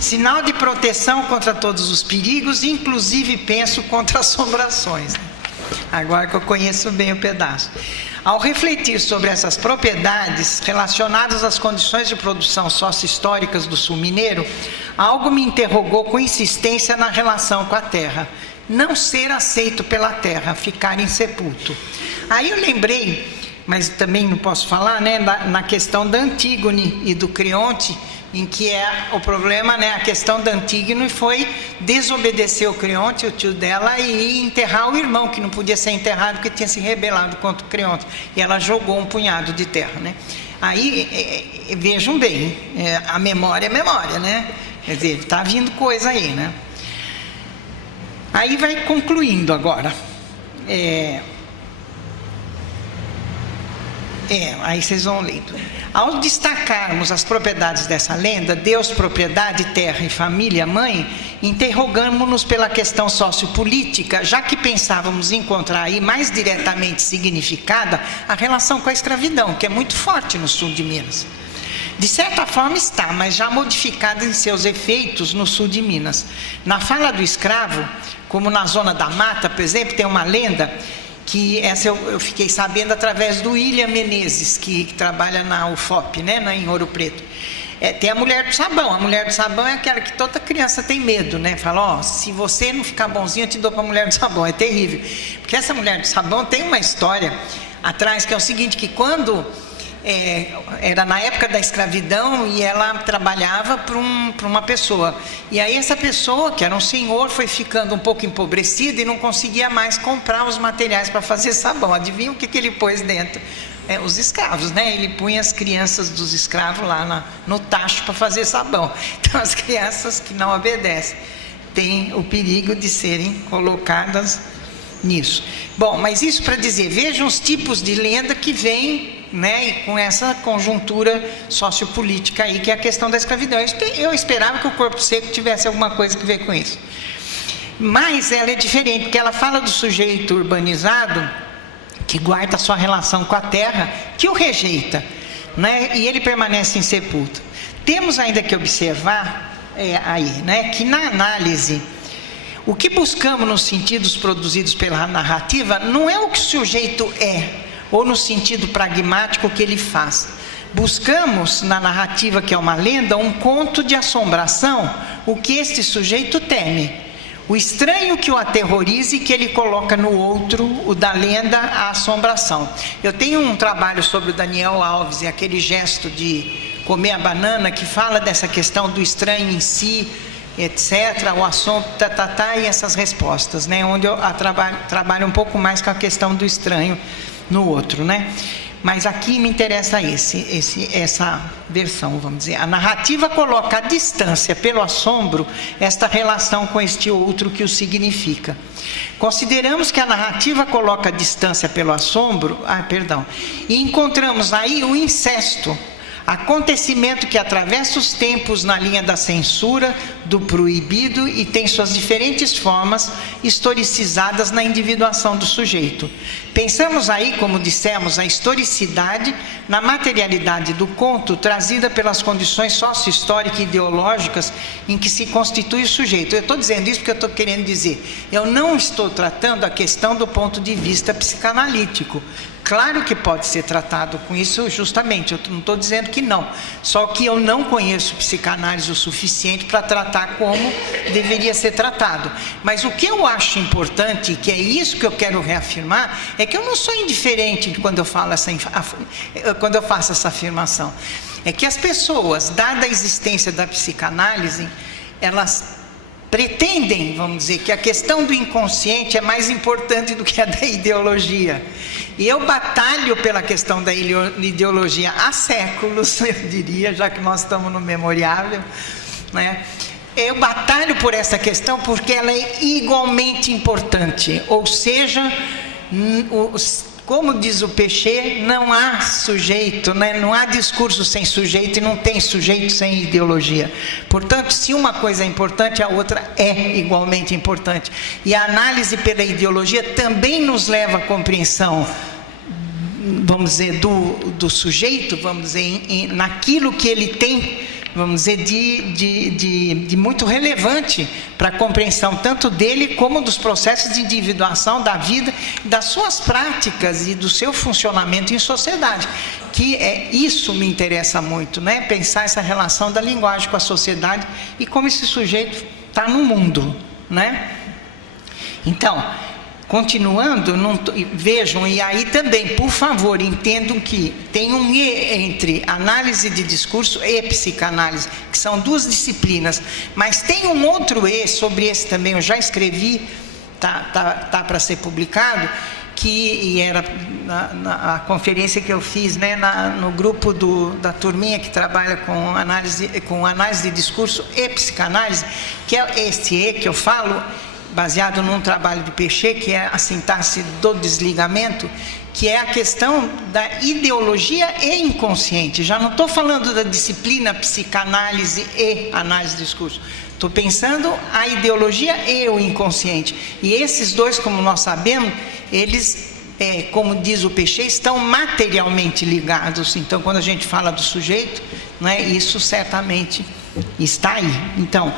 Sinal de proteção contra todos os perigos, inclusive penso contra assombrações. Agora que eu conheço bem o pedaço. Ao refletir sobre essas propriedades relacionadas às condições de produção sócio-históricas do sul mineiro, algo me interrogou com insistência na relação com a terra. Não ser aceito pela terra, ficar insepulto. Aí eu lembrei, mas também não posso falar, né, na questão da Antígone e do Creonte, em que é o problema, né, a questão da Antígone foi desobedecer o Creonte, o tio dela, e enterrar o irmão, que não podia ser enterrado porque tinha se rebelado contra o Creonte, e ela jogou um punhado de terra, né. Aí, vejam bem, a memória é memória, né, quer dizer, está vindo coisa aí, né. Aí vai concluindo agora, aí vocês vão lendo. Ao destacarmos as propriedades dessa lenda, Deus, propriedade, terra e família, mãe, interrogamos-nos pela questão sociopolítica, já que pensávamos encontrar aí mais diretamente significada a relação com a escravidão, que é muito forte no sul de Minas. De certa forma está, mas já modificada em seus efeitos no sul de Minas. Na fala do escravo, como na zona da mata, por exemplo, tem uma lenda que essa eu fiquei sabendo através do William Menezes, que trabalha na UFOP, né, em Ouro Preto. Tem a mulher do sabão. A mulher do sabão é aquela que toda criança tem medo, né? Fala, se você não ficar bonzinho, eu te dou para a mulher do sabão. É terrível. Porque essa mulher do sabão tem uma história atrás, que é o seguinte, que quando... era na época da escravidão e ela trabalhava para uma pessoa, e aí essa pessoa, que era um senhor, foi ficando um pouco empobrecida e não conseguia mais comprar os materiais para fazer sabão. Adivinha o que ele pôs dentro? Os escravos, né? Ele punha as crianças dos escravos lá no tacho para fazer sabão. Então as crianças que não obedecem têm o perigo de serem colocadas nisso. Bom, mas isso para dizer, vejam os tipos de lenda que vêm, né, e com essa conjuntura sociopolítica aí, que é a questão da escravidão. Eu esperava que o Corpo Seco tivesse alguma coisa a ver com isso. Mas ela é diferente, porque ela fala do sujeito urbanizado, que guarda a sua relação com a terra, que o rejeita, né, e ele permanece insepulto. Temos ainda que observar aí, né, que na análise, o que buscamos nos sentidos produzidos pela narrativa não é o que o sujeito é, ou no sentido pragmático que ele faz. Buscamos na narrativa, que é uma lenda, um conto de assombração, o que este sujeito teme, o estranho que o aterrorize, que ele coloca no outro, o da lenda, a assombração. Eu tenho um trabalho sobre o Daniel Alves e aquele gesto de comer a banana, que fala dessa questão do estranho em si, etc., o assunto, e essas respostas, né? Onde eu trabalho um pouco mais com a questão do estranho no outro, né? Mas aqui me interessa essa versão, vamos dizer. A narrativa coloca à distância, pelo assombro, esta relação com este outro que o significa. Consideramos que a narrativa coloca à distância pelo assombro, e encontramos aí o incesto, acontecimento que atravessa os tempos na linha da censura, do proibido, e tem suas diferentes formas historicizadas na individuação do sujeito. Pensamos aí, como dissemos, a historicidade na materialidade do conto, trazida pelas condições socio-históricas e ideológicas em que se constitui o sujeito. Eu estou dizendo isso porque eu estou querendo dizer, eu não estou tratando a questão do ponto de vista psicanalítico. Claro que pode ser tratado com isso, justamente, eu não estou dizendo que não, só que eu não conheço psicanálise o suficiente para tratar como deveria ser tratado. Mas o que eu acho importante, que é isso que eu quero reafirmar, é que eu não sou indiferente quando eu faço essa afirmação. É que as pessoas, dada a existência da psicanálise, elas pretendem, vamos dizer, que a questão do inconsciente é mais importante do que a da ideologia. E eu batalho pela questão da ideologia há séculos, eu diria, já que nós estamos no memoriável, né? Eu batalho por essa questão porque ela é igualmente importante, ou seja, como diz o Peixe, não há sujeito, né? Não há discurso sem sujeito e não tem sujeito sem ideologia. Portanto, se uma coisa é importante, a outra é igualmente importante. E a análise pela ideologia também nos leva à compreensão, vamos dizer, do sujeito, vamos dizer, naquilo que ele tem vamos dizer, de muito relevante para a compreensão tanto dele como dos processos de individuação da vida, das suas práticas e do seu funcionamento em sociedade, que isso me interessa muito, né? Pensar essa relação da linguagem com a sociedade e como esse sujeito está no mundo, né? Então, continuando, vejam, e aí também, por favor, entendam que tem um E entre análise de discurso e psicanálise, que são duas disciplinas, mas tem um outro E sobre esse também, eu já escrevi, tá para ser publicado, que era na conferência que eu fiz, né, no grupo da turminha que trabalha com análise de discurso e psicanálise, que é esse E que eu falo, baseado num trabalho de Pechet, que é a sintaxe do desligamento, que é a questão da ideologia e inconsciente. Já não estou falando da disciplina psicanálise e análise de discurso. Estou pensando a ideologia e o inconsciente. E esses dois, como nós sabemos, eles, como diz o Pechet, estão materialmente ligados. Então, quando a gente fala do sujeito, né, isso certamente está aí. Então,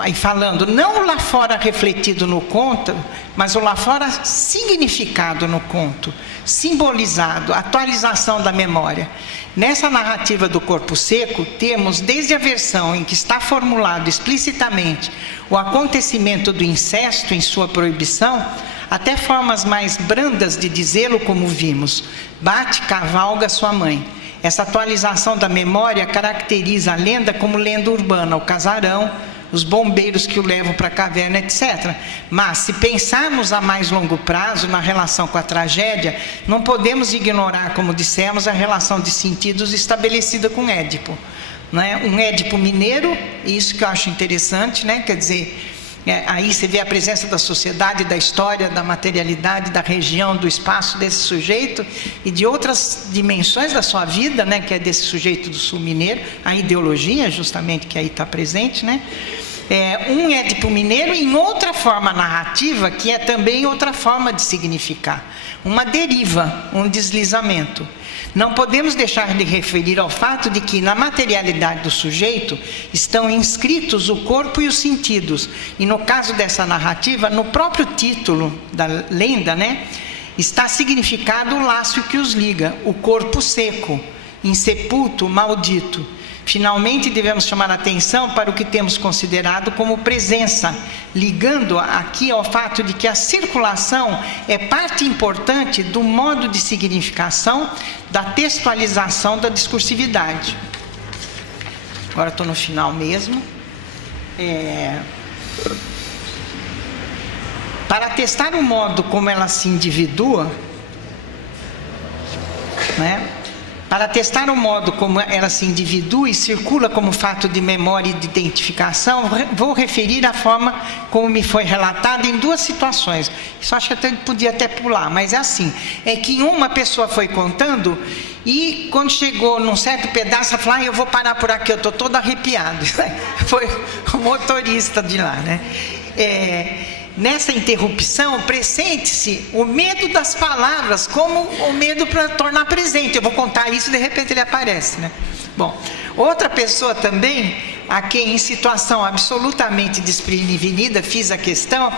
aí falando, não o lá fora refletido no conto, mas o lá fora significado no conto, simbolizado, atualização da memória. Nessa narrativa do corpo seco, temos desde a versão em que está formulado explicitamente o acontecimento do incesto em sua proibição, até formas mais brandas de dizê-lo, como vimos: bate, cavalga sua mãe. Essa atualização da memória caracteriza a lenda como lenda urbana, o casarão, os bombeiros que o levam para a caverna, etc. Mas, se pensarmos a mais longo prazo na relação com a tragédia, não podemos ignorar, como dissemos, a relação de sentidos estabelecida com Édipo. Né? Um Édipo mineiro, isso que eu acho interessante, né? Quer dizer, aí você vê a presença da sociedade, da história, da materialidade, da região, do espaço desse sujeito e de outras dimensões da sua vida, né, que é desse sujeito do sul mineiro, a ideologia justamente que aí está presente, né? Um Édipo mineiro em outra forma narrativa, que é também outra forma de significar, uma deriva, um deslizamento. Não podemos deixar de referir ao fato de que na materialidade do sujeito estão inscritos o corpo e os sentidos. E no caso dessa narrativa, no próprio título da lenda, né, está significado o laço que os liga, o corpo seco, insepulto, maldito. Finalmente, devemos chamar a atenção para o que temos considerado como presença, ligando aqui ao fato de que a circulação é parte importante do modo de significação da textualização da discursividade. Agora estou no final mesmo. Para testar o modo como ela se individua, né? Para testar o modo como ela se individua e circula como fato de memória e de identificação, vou referir a forma como me foi relatado em duas situações. Isso acho que até podia até pular, mas é assim. É que uma pessoa foi contando e quando chegou num certo pedaço, ela falou: eu vou parar por aqui, eu estou todo arrepiado. Foi o motorista de lá, né? Nessa interrupção, pressente-se o medo das palavras, como o medo para tornar presente. Eu vou contar isso e de repente ele aparece, né? Bom, outra pessoa também, a quem em situação absolutamente desprevenida fiz a questão,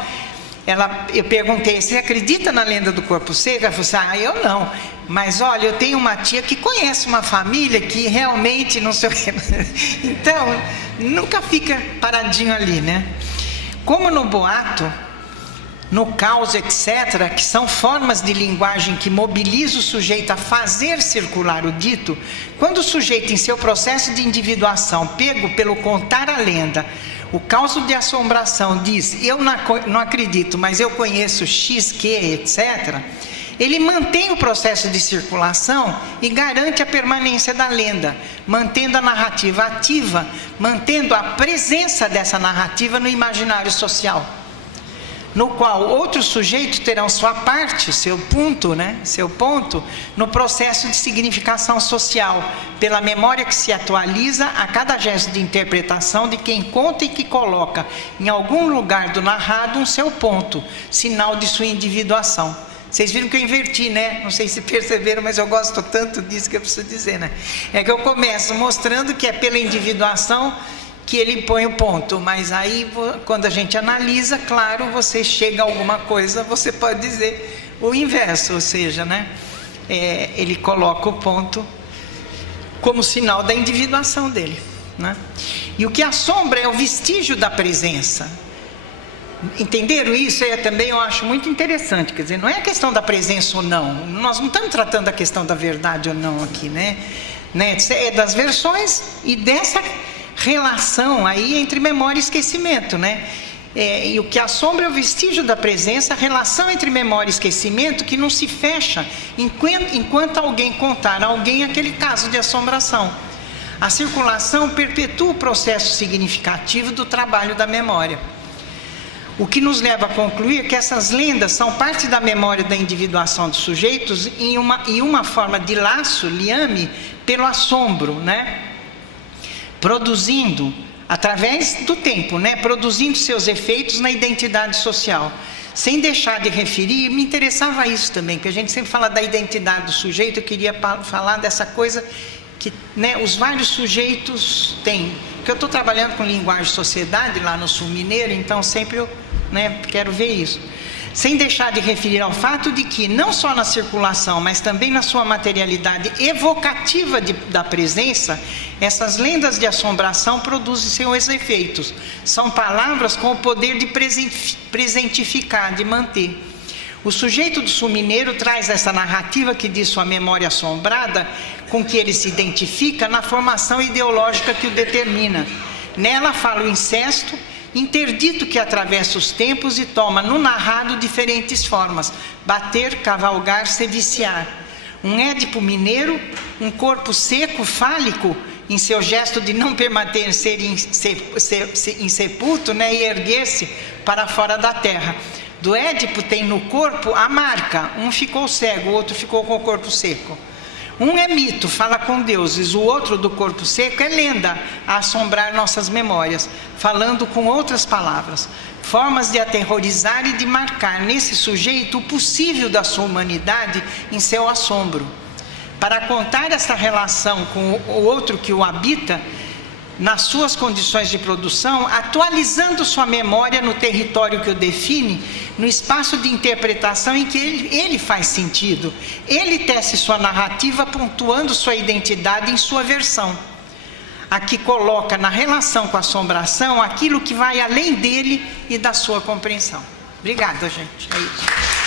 eu perguntei: você acredita na lenda do corpo seco? Ela falou assim: eu não, mas olha, eu tenho uma tia que conhece uma família que realmente não sei o que. Então, nunca fica paradinho ali, né? Como no boato, no caos, etc., que são formas de linguagem que mobilizam o sujeito a fazer circular o dito, quando o sujeito, em seu processo de individuação, pego pelo contar a lenda, o caos de assombração diz: eu não acredito, mas eu conheço X, que, etc., ele mantém o processo de circulação e garante a permanência da lenda, mantendo a narrativa ativa, mantendo a presença dessa narrativa no imaginário social, no qual outros sujeitos terão sua parte, seu ponto, no processo de significação social, pela memória que se atualiza a cada gesto de interpretação de quem conta e que coloca em algum lugar do narrado um seu ponto, sinal de sua individuação. Vocês viram que eu inverti, né? Não sei se perceberam, mas eu gosto tanto disso que eu preciso dizer, né? É que eu começo mostrando que é pela individuação que ele põe o ponto, mas aí quando a gente analisa, claro, você chega a alguma coisa, você pode dizer o inverso, ou seja, né? Ele coloca o ponto como sinal da individuação dele, né? E o que assombra é o vestígio da presença. Entenderam isso? Também eu acho muito interessante, quer dizer, não é a questão da presença ou não, nós não estamos tratando a questão da verdade ou não aqui, né? É das versões e dessa relação aí entre memória e esquecimento, né? E o que assombra é o vestígio da presença, a relação entre memória e esquecimento que não se fecha enquanto alguém contar a alguém aquele caso de assombração. A circulação perpetua o processo significativo do trabalho da memória. O que nos leva a concluir que essas lendas são parte da memória da individuação dos sujeitos em uma forma de laço, liame, pelo assombro, né? Produzindo, através do tempo, né? Produzindo seus efeitos na identidade social. Sem deixar de referir, me interessava isso também, que a gente sempre fala da identidade do sujeito, eu queria falar dessa coisa que, né, os vários sujeitos têm. Porque eu estou trabalhando com linguagem de sociedade lá no Sul Mineiro, então sempre eu, né, quero ver isso. Sem deixar de referir ao fato de que, não só na circulação, mas também na sua materialidade evocativa da presença, essas lendas de assombração produzem seus efeitos. São palavras com o poder de presentificar, de manter. O sujeito do Sul Mineiro traz essa narrativa que diz sua memória assombrada, com que ele se identifica na formação ideológica que o determina. Nela fala o incesto, interdito que atravessa os tempos e toma no narrado diferentes formas: bater, cavalgar, se viciar. Um Édipo mineiro, um corpo seco, fálico, em seu gesto de não permanecer insepulto, né, e erguer-se para fora da terra. Do Édipo tem no corpo a marca: um ficou cego, o outro ficou com o corpo seco. Um é mito, fala com deuses, o outro do corpo seco é lenda, a assombrar nossas memórias, falando com outras palavras. Formas de aterrorizar e de marcar nesse sujeito o possível da sua humanidade em seu assombro. Para contar essa relação com o outro que o habita, nas suas condições de produção, atualizando sua memória no território que o define, no espaço de interpretação em que ele faz sentido. Ele tece sua narrativa, pontuando sua identidade em sua versão. Aqui coloca na relação com a assombração aquilo que vai além dele e da sua compreensão. Obrigada, gente. É isso.